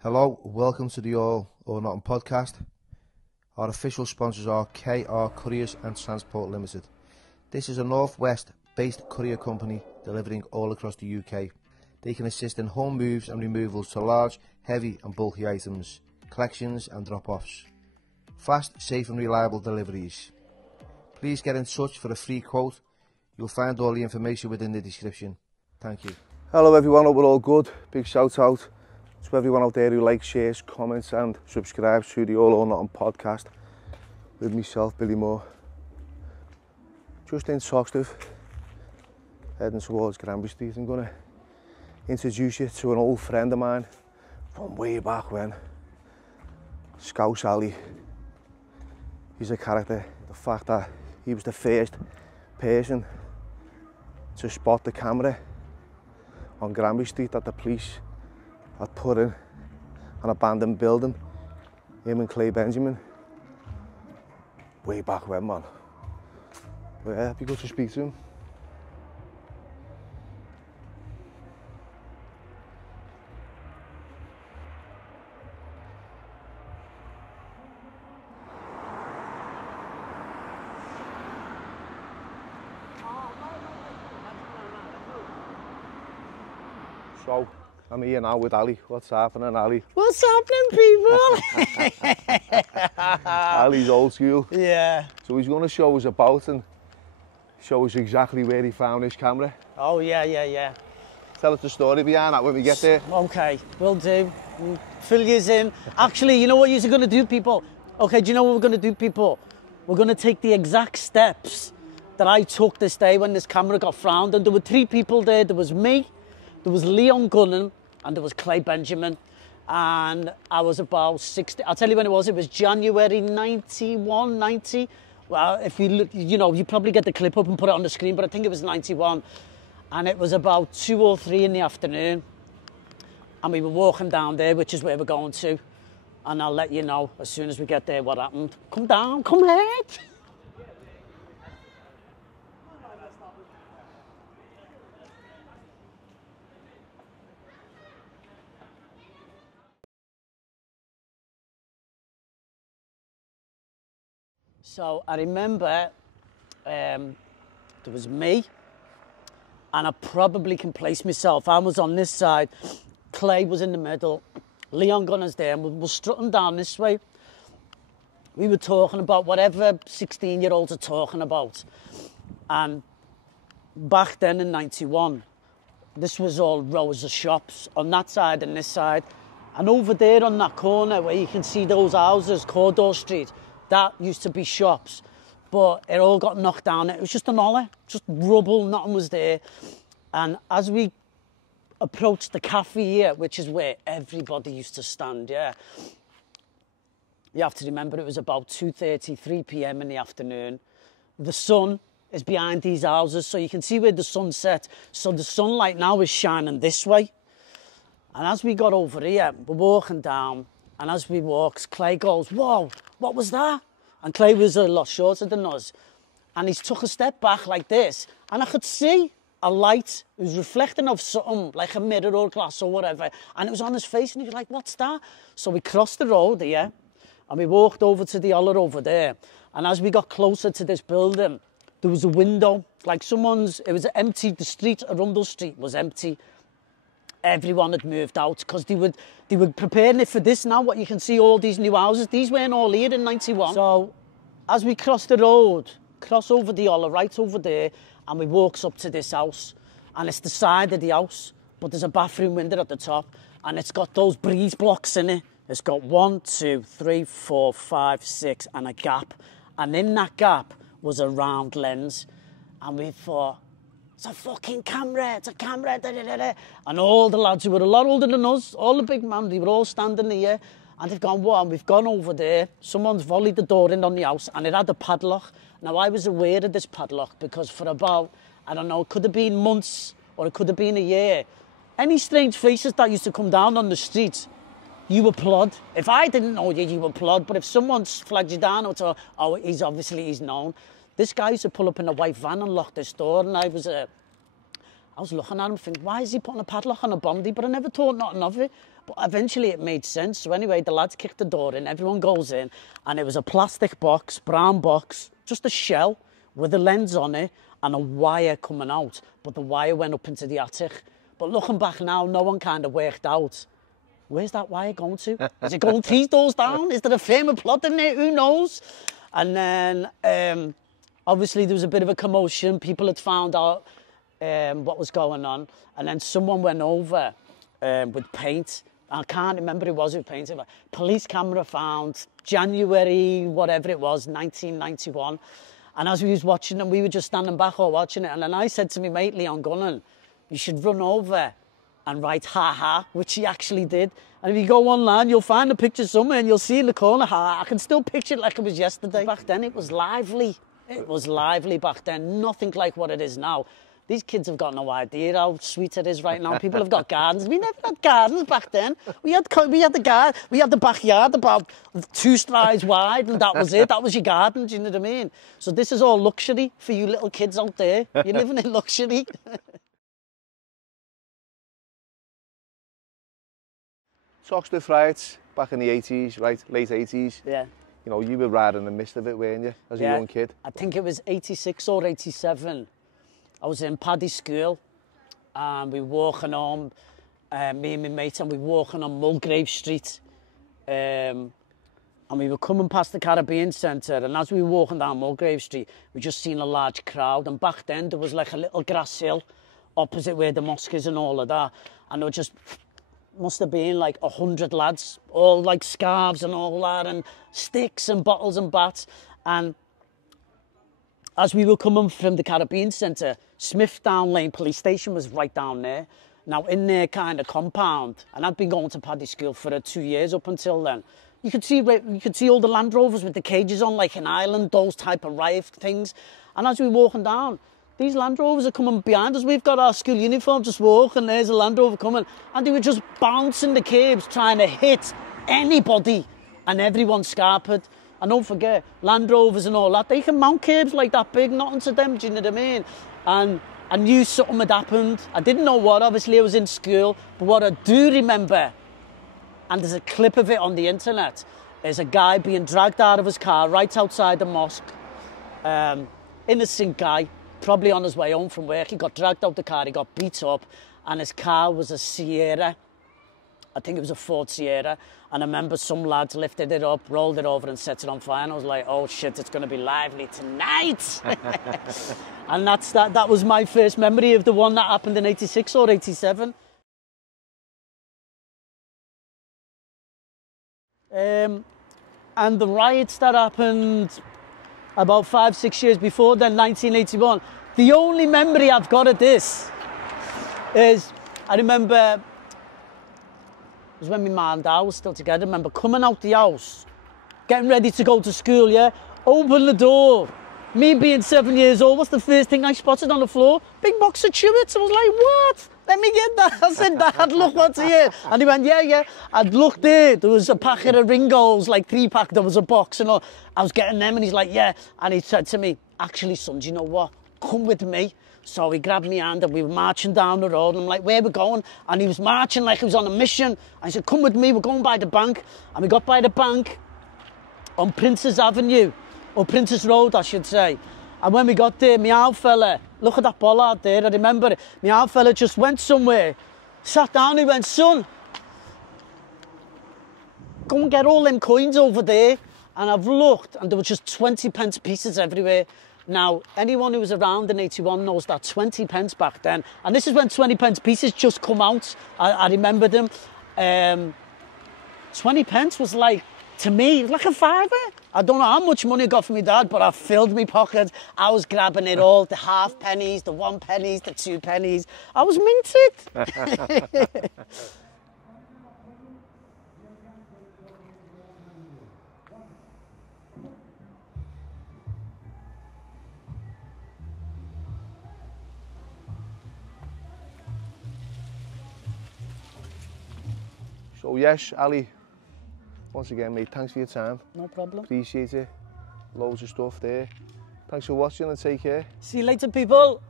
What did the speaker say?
Hello, welcome to the All or Nothing podcast. Our official sponsors are KR Couriers and Transport Limited. This is a Northwest based courier company delivering all across the UK. They can assist in home moves and removals to large, heavy and bulky items, collections and drop-offs. Fast, safe and reliable deliveries. Please get in touch for a free quote. You'll find all the information within the description. Thank you. Hello everyone, hope we're all good. Big shout out to everyone out there who likes, shares, comments and subscribes to the All or Nothing podcast with myself, Billy Moore. Just in Toxteth, heading towards GRANBY Street. I'm going to introduce you to an old friend of mine from way back when, Scouse Ali. He's a character. The fact that he was the first person to spot the camera on GRANBY Street that the police had put in an abandoned building, him and Clay Benjamin, way back when, man. But yeah, it'd be good to speak to him. So, I'm here now with Ali. What's happening, Ali? What's happening, people? Ali's old school. Yeah. So he's going to show us about and show us exactly where he found his camera. Oh, yeah. Tell us the story behind that when we get there. Okay, will do. We'll fill yous in. Actually, you know what you're going to do, people? Okay, do you know what we're going to do, people? We're going to take the exact steps that I took this day when this camera got found. And there were 3 people there. There was me, there was Leon Gunnan, and there was Clay Benjamin. And I was about 60. I'll tell you when it was January 91, 90. Well, if you look, you know, you probably get the clip up and put it on the screen, but I think it was 91. And it was about 2 or 3 in the afternoon. And we were walking down there, which is where we're going to. And I'll let you know as soon as we get there what happened. Come down, come ahead. So I remember there was me, and I probably can place myself. I was on this side, Clay was in the middle, Leon Gunnan's there, and we were strutting down this way. We were talking about whatever 16-year-olds are talking about. And back then in 91, this was all rows of shops on that side and this side. And over there on that corner where you can see those houses, Corridor Street, that used to be shops, but it all got knocked down. It was just an ollie, just rubble, nothing was there. And as we approached the cafe here, which is where everybody used to stand, yeah, you have to remember it was about 2:30, 3 p.m. in the afternoon. The sun is behind these houses, so you can see where the sun set. So the sunlight now is shining this way. And as we got over here, we're walking down, and as we walked, Clay goes, "Whoa, what was that?" And Clay was a lot shorter than us. And he took a step back like this. And I could see a light. It was reflecting off something, like a mirror or glass or whatever. And it was on his face. And he was like, "What's that?" So we crossed the road here. And we walked over to the other over there. And as we got closer to this building, there was a window. Like it was empty. The street, Arundel Street, was empty. Everyone had moved out because they were preparing it for this now. What you can see, all these new houses, these weren't all here in 91. So as we crossed the road, cross over the Oller, right over there, and we walks up to this house, and it's the side of the house, but there's a bathroom window at the top, and it's got those breeze blocks in it. It's got 1, 2, 3, 4, 5, 6, and a gap. And in that gap was a round lens, and we thought, "It's a fucking camera, it's a camera, da, da, da, da." And all the lads who were a lot older than us, all the big men, they were all standing here, and they've gone, "What?" And we've gone over there, someone's volleyed the door in on the house, and it had a padlock. Now, I was aware of this padlock because for about, I don't know, it could have been months, or it could have been a year. Any strange faces that used to come down on the street, you were plod. If I didn't know you, you were plod, but if someone flagged you down, or thought, "Oh, he's known." This guy used to pull up in a white van and lock this door, and I I was looking at him thinking, why is he putting a padlock on a Bondi? But I never thought nothing of it. But eventually it made sense. So anyway, the lads kicked the door in, everyone goes in, and it was a plastic box, brown box, just a shell with a lens on it and a wire coming out. But the wire went up into the attic. But looking back now, no one kind of worked out, where's that wire going to? Is it going 3 doors down? Is there a famous plot in there? Who knows? And then obviously there was a bit of a commotion. People had found out what was going on. And then someone went over with paint. I can't remember who it was who painted it. Police camera found January, whatever it was, 1991. And as we was watching them, we were just standing back or watching it. And then I said to my mate, Leon Gunnan, you should run over and write ha ha, which he actually did. And if you go online, you'll find the picture somewhere and you'll see in the corner, ha, I can still picture it like it was yesterday. Back then it was lively. It was lively back then, nothing like what it is now. These kids have got no idea how sweet it is right now. People have got gardens. We never had gardens back then. We had the backyard about 2 strides wide, and that was it. That was your garden, do you know what I mean? So this is all luxury for you little kids out there. You're living in luxury. Toxteth riots back in the 80s, right? Late 80s. Yeah. You know, you were right in the midst of it, weren't you, as a young kid? I think it was 86 or 87. I was in Paddy School and we were walking home, me and my mate, and we were walking on Mulgrave Street. And we were coming past the Caribbean Centre, and as we were walking down Mulgrave Street, we just seen a large crowd. And back then there was like a little grass hill opposite where the mosque is and all of that. And there were just, must have been like 100 lads, all like scarves and all that, and sticks and bottles and bats. And as we were coming from the Caribbean Centre, Smithdown Lane Police Station was right down there. Now, in their kind of compound, and I'd been going to Paddy School for 2 years up until then, you could see all the Land Rovers with the cages on, like in Ireland, those type of riot things. And as we were walking down, these Land Rovers are coming behind us. We've got our school uniform, just walking, there's a Land Rover coming. And they were just bouncing the curbs, trying to hit anybody, and everyone scarpered. And don't forget, Land Rovers and all that, they can mount curbs like that big, nothing to them, do you know what I mean? And I knew something had happened. I didn't know what, obviously I was in school, but what I do remember, and there's a clip of it on the internet, is a guy being dragged out of his car right outside the mosque. Innocent guy, probably on his way home from work. He got dragged out the car, he got beat up, and his car was a Sierra. I think it was a Ford Sierra. And I remember some lads lifted it up, rolled it over and set it on fire. And I was like, oh shit, it's going to be lively tonight. And that was my first memory of the one that happened in 86 or 87. And the riots that happened about 5-6 years before then, 1981, the only memory I've got of this is, I remember, it was when my mum and dad were still together. I remember coming out the house, getting ready to go to school, yeah? Open the door. Me being 7 years old, what's the first thing I spotted on the floor? Big box of Chewits. I was like, what? Let me get that. I said, Dad, look what's here. And he went, yeah. I'd looked there. There was a packet of Ringos, like 3-pack. There was a box and all. I was getting them and he's like, yeah. And he said to me, actually, son, do you know what? Come with me. So he grabbed my hand and we were marching down the road. And I'm like, where are we going? And he was marching like he was on a mission. I said, come with me, we're going by the bank. And we got by the bank on Princess Avenue, or Princess Road, I should say. And when we got there, my old fella, look at that bollard there, I remember it. My old fella just went somewhere, sat down, he went, son, go and get all them coins over there. And I've looked, and there were just 20 pence pieces everywhere. Now, anyone who was around in 81 knows that 20 pence back then, and this is when 20 pence pieces just come out, I remember them. 20 pence was like, to me, like a fiver. I don't know how much money I got from my dad, but I filled my pocket. I was grabbing it all, the half pennies, the 1 pennies, the 2 pennies. I was minted. So yes, Ali, once again mate, thanks for your time. No problem. Appreciate it. Loads of stuff there. Thanks for watching and take care. See you later, people.